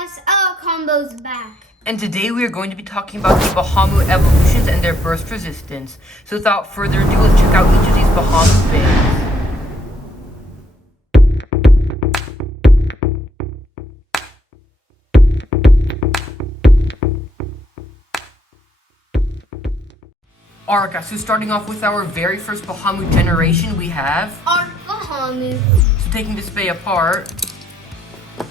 guys, our combo's back. And today we are going to be talking about the Bahamut evolutions and their burst resistance. So without further ado, let's check out each of these Bahamut bays. Alright guys, so starting off with our very first Bahamut generation, we have Our Bahamut. So taking this bay apart,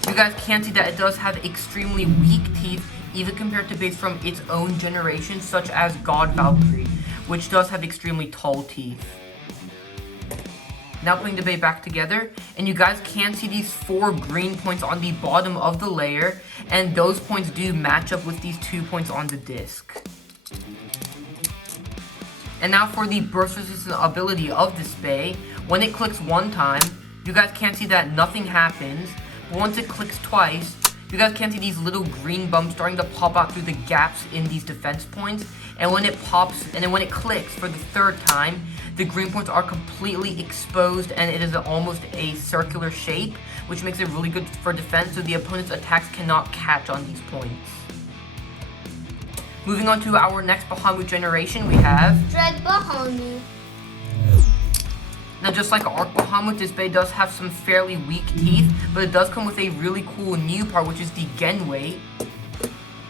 you guys can see that it does have extremely weak teeth, even compared to bays from its own generation, such as God Valkyrie, which does have extremely tall teeth. Now putting the bay back together, and you guys can see these 4 green points on the bottom of the layer, and those points do match up with these 2 points on the disc. And now for the burst resistant ability of this bay, when it clicks one time, you guys can see that nothing happens. But once it clicks twice, you guys can see these little green bumps starting to pop out through the gaps in these defense points. And when it pops, and then when it clicks for the 3rd time, the green points are completely exposed and it is almost a circular shape, which makes it really good for defense, so the opponent's attacks cannot catch on these points. Moving on to our next Bahamut generation, we have Dread Bahamut. Now just like Arc Bahamut, this bay does have some fairly weak teeth, but it does come with a really cool new part, which is the Gen weight.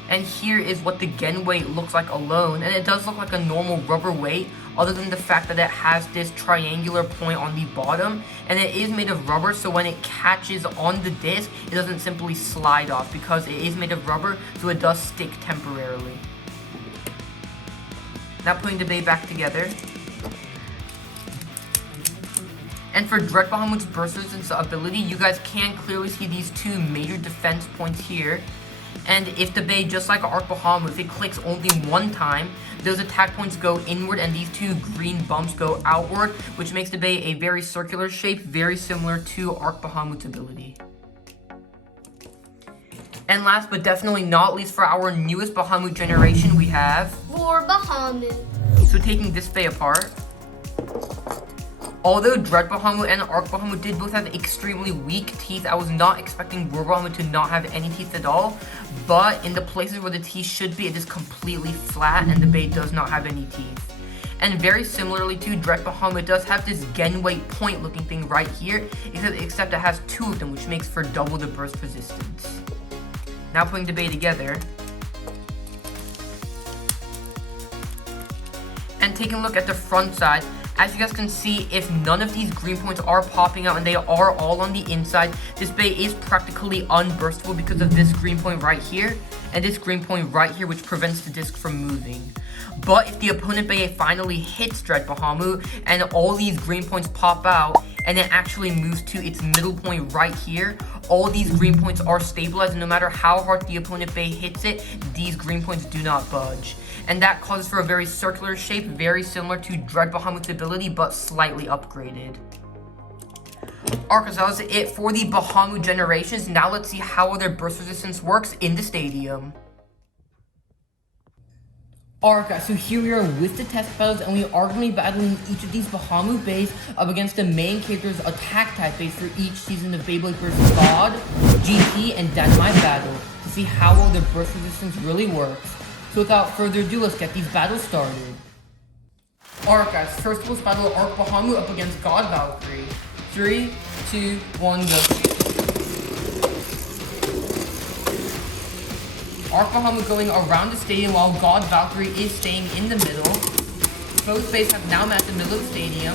And here is what the Gen weight looks like alone, and it does look like a normal rubber weight, other than the fact that it has this triangular point on the bottom, and it is made of rubber, so when it catches on the disc, it doesn't simply slide off, because it is made of rubber, so it does stick temporarily. Now putting the bay back together. And for Dread Bahamut's burst resistance ability, you guys can clearly see these 2 major defense points here. And if the bay, just like Arc Bahamut, if it clicks only one time, those attack points go inward and these 2 green bumps go outward, which makes the bay a very circular shape, very similar to Arc Bahamut's ability. And last but definitely not least, for our newest Bahamut generation, we have Roar Bahamut. So taking this bay apart, although Dread Bahamut and Arc Bahamut did both have extremely weak teeth, I was not expecting Roar Bahamut to not have any teeth at all. But in the places where the teeth should be, it is completely flat and the bay does not have any teeth. And very similarly to Dread Bahamut, it does have this Gen weight point looking thing right here, except it has 2 of them, which makes for double the burst resistance. Now putting the bay together, and taking a look at the front side, as you guys can see, if none of these green points are popping out and they are all on the inside, this bay is practically unburstable because of this green point right here and this green point right here, which prevents the disc from moving. But if the opponent bay finally hits Dread Bahamut and all these green points pop out and it actually moves to its middle point right here, all these green points are stabilized, and no matter how hard the opponent bay hits it, these green points do not budge. And that causes for a very circular shape, very similar to Dread Bahamut's ability, but slightly upgraded. Alright, so that was it for the Bahamut generations. Now let's see how their burst resistance works in the stadium. Alright guys, so here we are with the test battles, and we are going to be battling each of these Bahamut bays up against the main character's attack type base for each season of Beyblade vs. God, GT, and Dynamite Battle to see how well their burst resistance really works. So without further ado, let's get these battles started. Alright guys, first let's battle Arc Bahamut up against God Valkyrie. 3, 2, 1, go. Arc Bahamut going around the stadium while God Valkyrie is staying in the middle. Both bays have now met the middle of the stadium.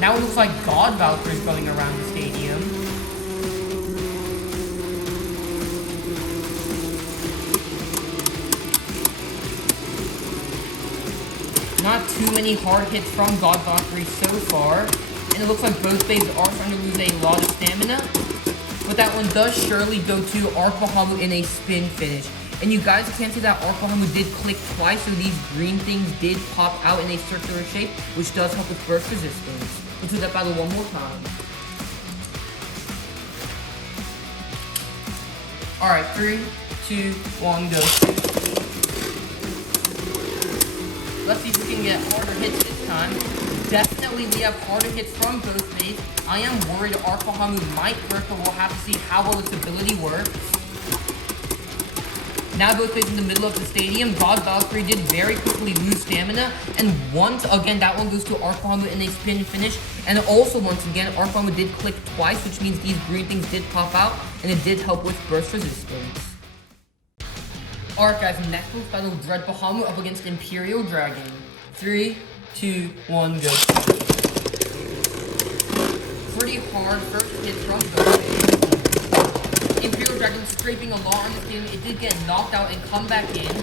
Now it looks like God Valkyrie is going around the stadium. Not too many hard hits from God Valkyrie so far. And it looks like both bays are starting to lose a lot of stamina. But that one does surely go to Arc Bahamut in a spin finish. And you guys can see that Arc Bahamut did click twice, so these green things did pop out in a circular shape, which does help with burst resistance. Let's do that battle one more time. Alright, 3, 2, 1, go. Let's see if we can get harder hits this time. definitely we have harder hits from both bays. I am worried our Bahamut might hurt, but we'll have to see how well its ability works. Now both bays in the middle of the stadium. God's Valkyrie did very quickly lose stamina. And once again, that one goes to Arc Bahamut in a spin finish. And also once again, Arc Bahamut did click twice, which means these green things did pop out. And it did help with burst resistance. Alright guys, next we'll battle Dread Bahamut up against Imperial Dragon. 3, 2, 1, go. Pretty hard first hit from both bays. Imperial Dragon scraping a lot on this game. It did get knocked out and come back in.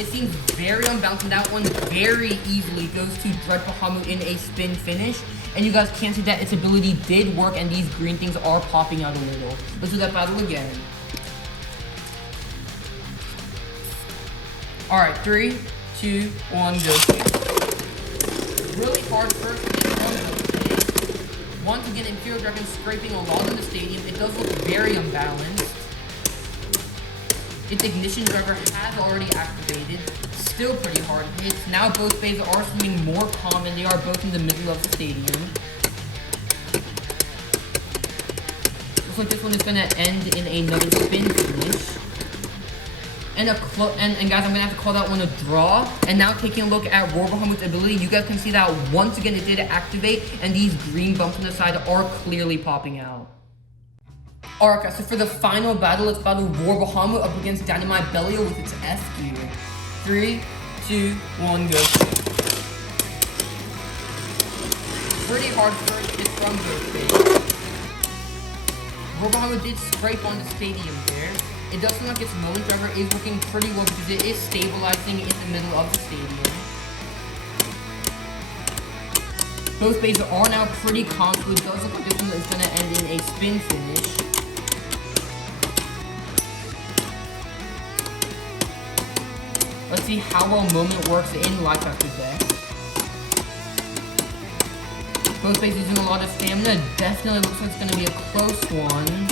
It seems very unbalanced, and that one very easily goes to Dread Bahamut in a spin finish. And you guys can see that its ability did work, and these green things are popping out a little. Let's do that battle again. Alright, 3, 2, 1, go. Really hard first hit from both bays. Once again, Imperial Dragon scraping a lot in the stadium. It does look very unbalanced. Its ignition driver has already activated. Still pretty hard hits. Now both bays are swimming more calm, and they are both in the middle of the stadium. Looks like this one is going to end in another spin finish. And guys, I'm going to have to call that one a draw. And now taking a look at Roar Bahamut's ability, you guys can see that once again it did activate, and these green bumps on the side are clearly popping out. Alright guys, so for the final battle, let's battle Roar Bahamut up against Dynamite Belial with its F gear. 3, 2, 1, go. Pretty hard first hit from both bays. Roar Bahamut did scrape on the stadium there. It does seem like its moment driver is working pretty well because it is stabilizing in the middle of the stadium. Both bays are now pretty calm, so it does look like this one is going to end in a spin finish. Let's see how well Moment works in Life After Death. Both bays using a lot of stamina. Definitely looks like it's going to be a close one.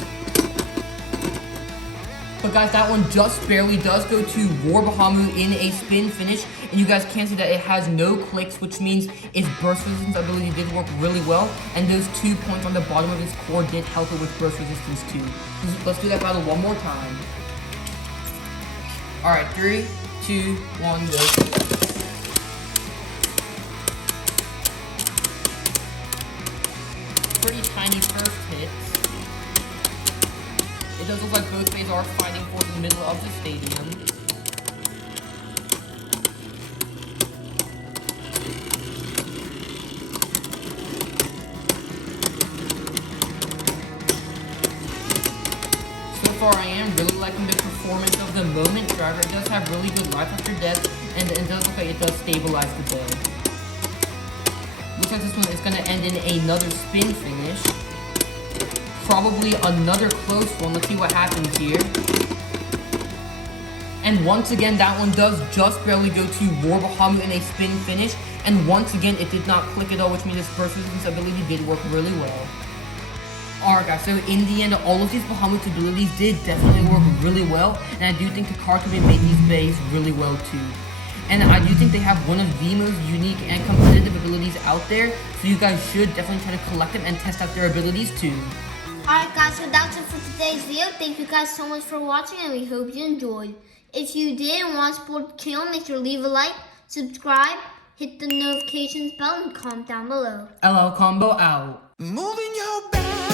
But guys, that one just barely does go to Roar Bahamut in a spin finish. And you guys can see that it has no clicks, which means its burst resistance ability did work really well. And those 2 points on the bottom of its core did help it with burst resistance too. Let's do that battle one more time. Alright, 3, 2, 1, go. Pretty tiny first hits. It does look like both bays are fighting for the middle of the stadium. So far, I am really liking the performance of the Moment driver. It does have really good life after death, and it does look like it does stabilize the bay. Looks like this one is going to end in another spin finish. Probably another close one. Let's see what happens here. And once again, that one does just barely go to Roar Bahamut in a spin finish. And once again, it did not click at all, which means its burst resistance ability did work really well. Alright guys, so in the end, all of these Bahamut's abilities did definitely work really well. And I do think the card could made these bays really well too. And I do think they have one of the most unique and competitive abilities out there. So you guys should definitely try to collect them and test out their abilities too. Alright guys, so that's it for today's video. Thank you guys so much for watching, and we hope you enjoyed. If you did and want to support the channel, make sure to leave a like, subscribe, hit the notifications bell, and comment down below. LL Combo out. Moving your back.